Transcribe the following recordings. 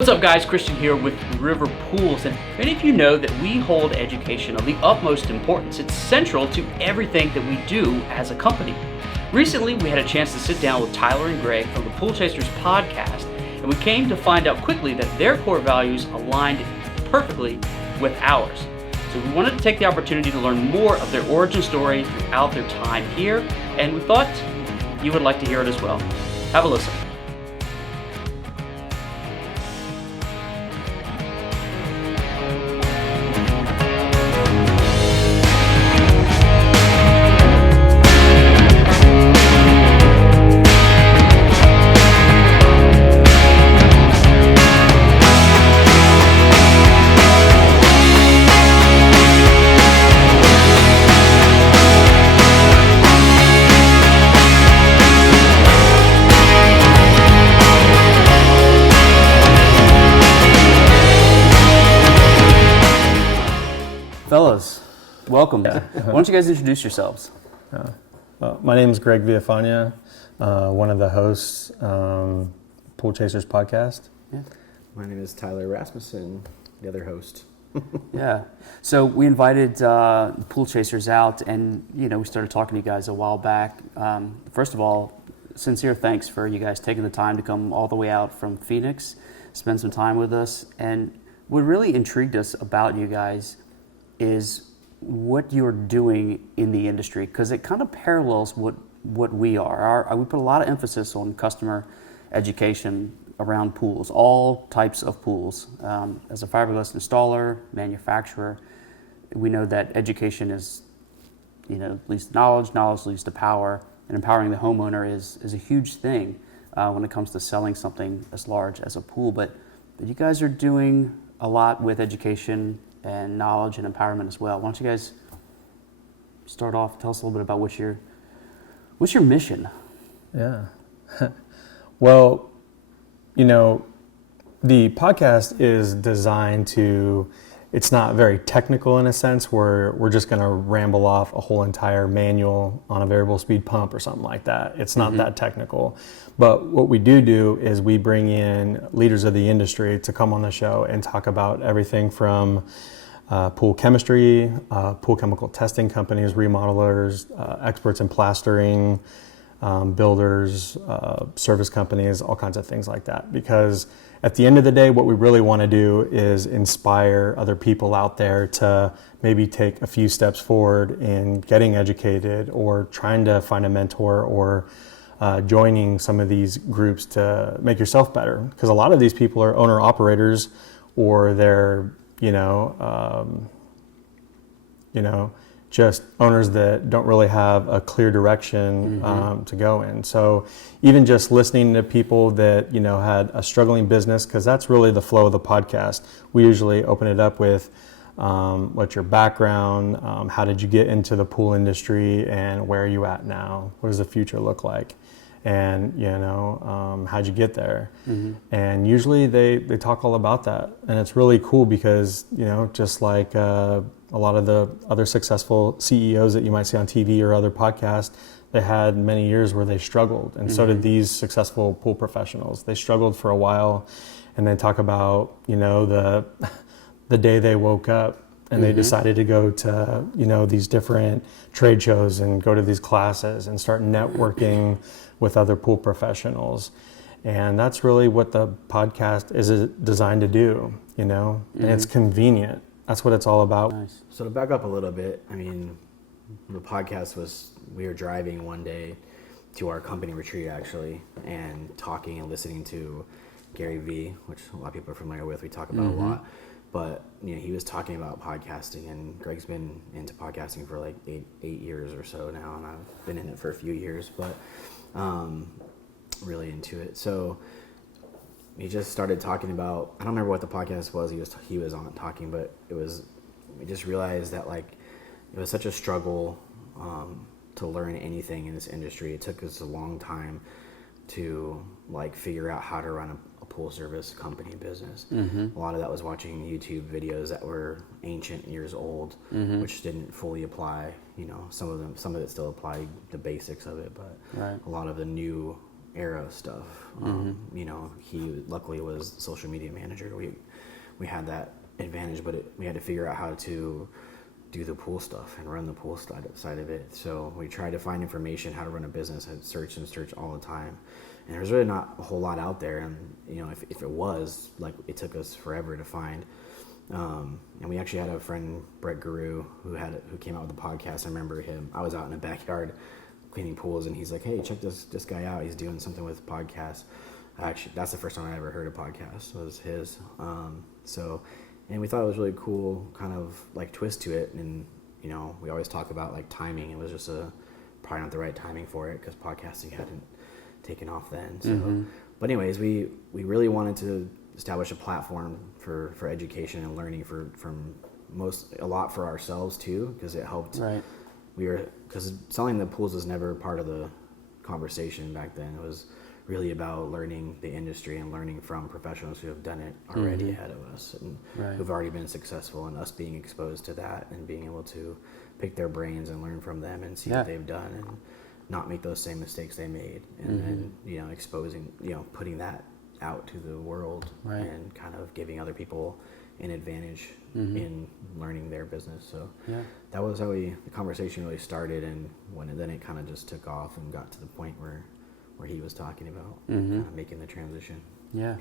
What's up guys, Christian here with River Pools, and many of you know that we hold education of the utmost importance. It's central to everything that we do as a company. Recently we had a chance to sit down with Tyler and Greg from the Pool Chasers podcast, and we came to find out quickly that their core values aligned perfectly with ours. So we wanted to take the opportunity to learn more of their origin story throughout their time here, and we thought you would like to hear it as well. Have a listen. Fellas, welcome. Why don't you guys introduce yourselves? My name is Greg Villafana, one of the hosts, Pool Chasers podcast. Yeah. My name is Tyler Rasmussen, the other host. Yeah. So we invited Pool Chasers out, and we started talking to you guys a while back. First of all, sincere thanks for you guys taking the time to come all the way out from Phoenix, spend some time with us. And what really intrigued us about you guys is what you're doing in the industry, because it kind of parallels what we are. We put a lot of emphasis on customer education around pools, all types of pools. As a fiberglass installer, manufacturer, we know that education is, leads to knowledge leads to power, and empowering the homeowner is a huge thing when it comes to selling something as large as a pool. But you guys are doing a lot with education and knowledge and empowerment as well. Why don't you guys start off, tell us a little bit about what's your mission? Yeah. Well, the podcast is designed to, it's not very technical in a sense where we're just going to ramble off a whole entire manual on a variable speed pump or something like that. It's not that technical. But what we do is we bring in leaders of the industry to come on the show and talk about everything from pool chemistry, pool chemical testing companies, remodelers, experts in plastering, builders, service companies, all kinds of things like that. Because at the end of the day, what we really want to do is inspire other people out there to maybe take a few steps forward in getting educated or trying to find a mentor or joining some of these groups to make yourself better. Because a lot of these people are owner operators, or they're just owners that don't really have a clear direction to go in. So even just listening to people that had a struggling business, because that's really the flow of the podcast. We usually open it up with what's your background, how did you get into the pool industry, and where are you at now? What does the future look like? And how'd you get there? And usually they talk all about that, and it's really cool because just like a lot of the other successful CEOs that you might see on TV or other podcasts, they had many years where they struggled, and so did these successful pool professionals. They struggled for a while, and they talk about the day they woke up and they decided to go to these different trade shows and go to these classes and start networking with other pool professionals. And that's really what the podcast is designed to do, and it's convenient. That's what it's all about. Nice. So to back up a little bit, the podcast was, we were driving one day to our company retreat actually, and talking and listening to Gary Vee, which a lot of people are familiar with, we talk about a lot. But he was talking about podcasting, and Greg's been into podcasting for like eight years or so now, and I've been in it for a few years, but really into it. So he just started talking about, I don't remember what the podcast was he was on talking, but we just realized that like it was such a struggle to learn anything in this industry. It took us a long time to like figure out how to run a pool service company business. A lot of that was watching YouTube videos that were ancient, years old, which didn't fully apply. Some of it still applied the basics of it, but a lot of the new era stuff. You know, he luckily was the social media manager. We had that advantage, but we had to figure out how to do the pool stuff and run the pool side of it. So we tried to find information how to run a business. I'd search all the time, and there's really not a whole lot out there. And you know, if it was, like, it took us forever to find. And we actually had a friend, Brett Guru, who came out with a podcast. I remember him. I was out in the backyard cleaning pools, and he's like, "Hey, check this guy out. He's doing something with podcasts." Actually, that's the first time I ever heard a podcast, was his. And we thought it was really cool, kind of like twist to it. And you know, we always talk about like timing. It was just probably not the right timing for it, because podcasting hadn't taken off then. So, but anyways, we really wanted to establish a platform for education and learning a lot for ourselves too, because it helped. Right. Because selling the pools was never part of the conversation back then. It was really about learning the industry and learning from professionals who have done it already ahead of us, and who've already been successful, and us being exposed to that and being able to pick their brains and learn from them and see what they've done and not make those same mistakes they made. And then, you know, exposing, you know, putting that out to the world and kind of giving other people an advantage in learning their business. So that was how the conversation really started, and then it kind of just took off and got to the point where he was talking about kind of making the transition. Yeah,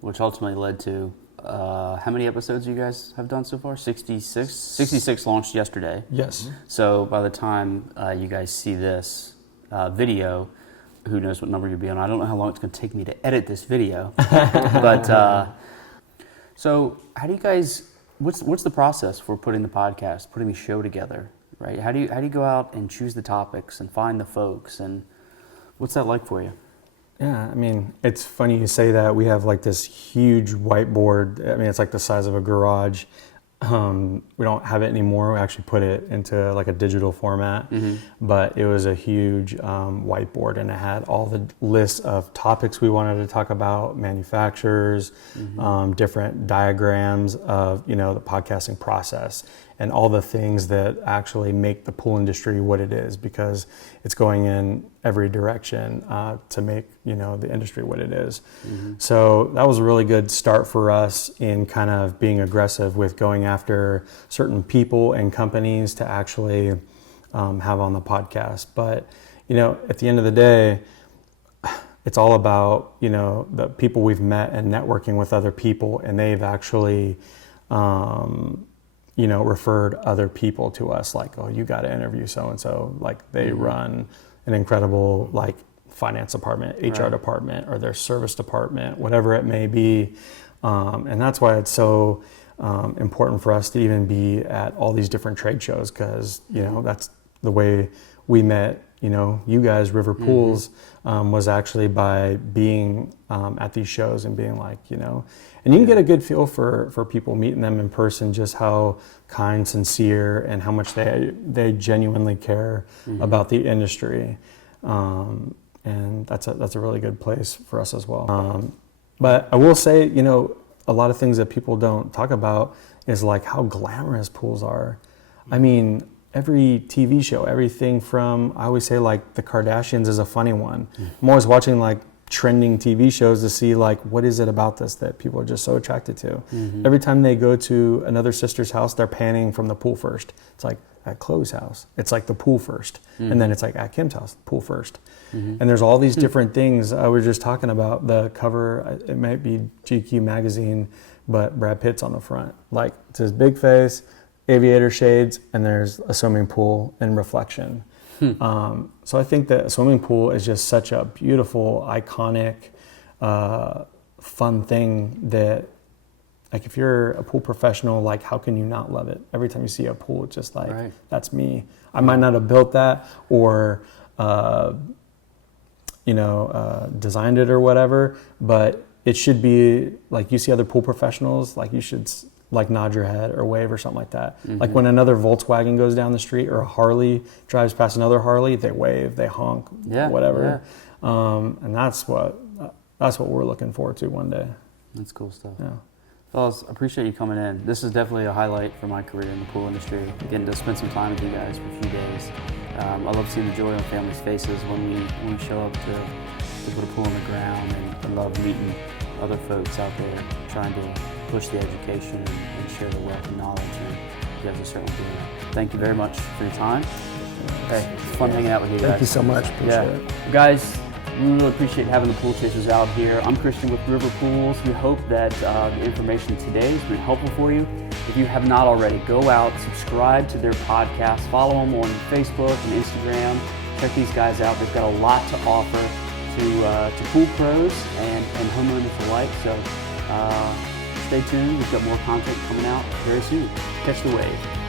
which ultimately led to how many episodes you guys have done so far? 66? 66 launched yesterday. Yes. So by the time you guys see this video, who knows what number you'll be on. I don't know how long it's going to take me to edit this video. But so how do you guys, what's the process for putting the podcast, putting the show together, right? How do you go out and choose the topics and find the folks, and what's that like for you? Yeah, I mean, it's funny you say that. We have like this huge whiteboard. I mean, it's like the size of a garage. We don't have it anymore. We actually put it into like a digital format, but it was a huge whiteboard, and it had all the lists of topics we wanted to talk about, manufacturers, different diagrams of, you know, the podcasting process, and all the things that actually make the pool industry what it is, because it's going in every direction to make, you know, the industry what it is. So that was a really good start for us in kind of being aggressive with going after certain people and companies to actually have on the podcast. But, you know, at the end of the day, it's all about, you know, the people we've met and networking with other people, and they've actually you know, referred other people to us, like, oh, you got to interview so-and-so. Like, they run an incredible, like, finance department, HR department, or their service department, whatever it may be. And that's why it's so important for us to even be at all these different trade shows, because, you know, that's the way we met, you know, you guys, River Pools, was actually by being at these shows and being like, you know, and you can get a good feel for people, meeting them in person, just how kind, sincere, and how much they genuinely care about the industry. And that's a really good place for us as well. But I will say, you know, a lot of things that people don't talk about is like how glamorous pools are. I mean, every TV show, everything from, I always say like the Kardashians is a funny one. I'm always watching like trending TV shows to see like, what is it about this that people are just so attracted to? Every time they go to another sister's house, they're panning from the pool first. It's like at Chloe's house, it's like the pool first. And then it's like at Kim's house, pool first. And there's all these different things. I was just talking about the cover, it might be GQ magazine, but Brad Pitt's on the front. Like, it's his big face, aviator shades, and there's a swimming pool in reflection. So I think that a swimming pool is just such a beautiful, iconic, fun thing that, like, if you're a pool professional, like, how can you not love it? Every time you see a pool, it's just like, that's me. I might not have built that or, designed it or whatever, but it should be like, you see other pool professionals, like, you should like nod your head or wave or something like that. Like when another Volkswagen goes down the street or a Harley drives past another Harley, they wave, they honk, whatever. And that's what we're looking forward to one day. That's cool stuff. Yeah. Fellas, appreciate you coming in. This is definitely a highlight for my career in the pool industry, getting to spend some time with you guys for a few days. I love seeing the joy on families' faces when we show up to to put a pool on the ground, and love meeting other folks out there trying to push the education and share the wealth of knowledge. And you guys are certainly doing that. Thank you very much for your time. Hey, it's fun hanging out with you guys. Thank you so much. Appreciate it. Guys, we really appreciate having the Pool Chasers out here. I'm Christian with River Pools. We hope that the information today has been helpful for you. If you have not already, go out, subscribe to their podcast, follow them on Facebook and Instagram. Check these guys out. They've got a lot to offer to pool pros and homeowners alike. So stay tuned. We've got more content coming out very soon. Catch the wave.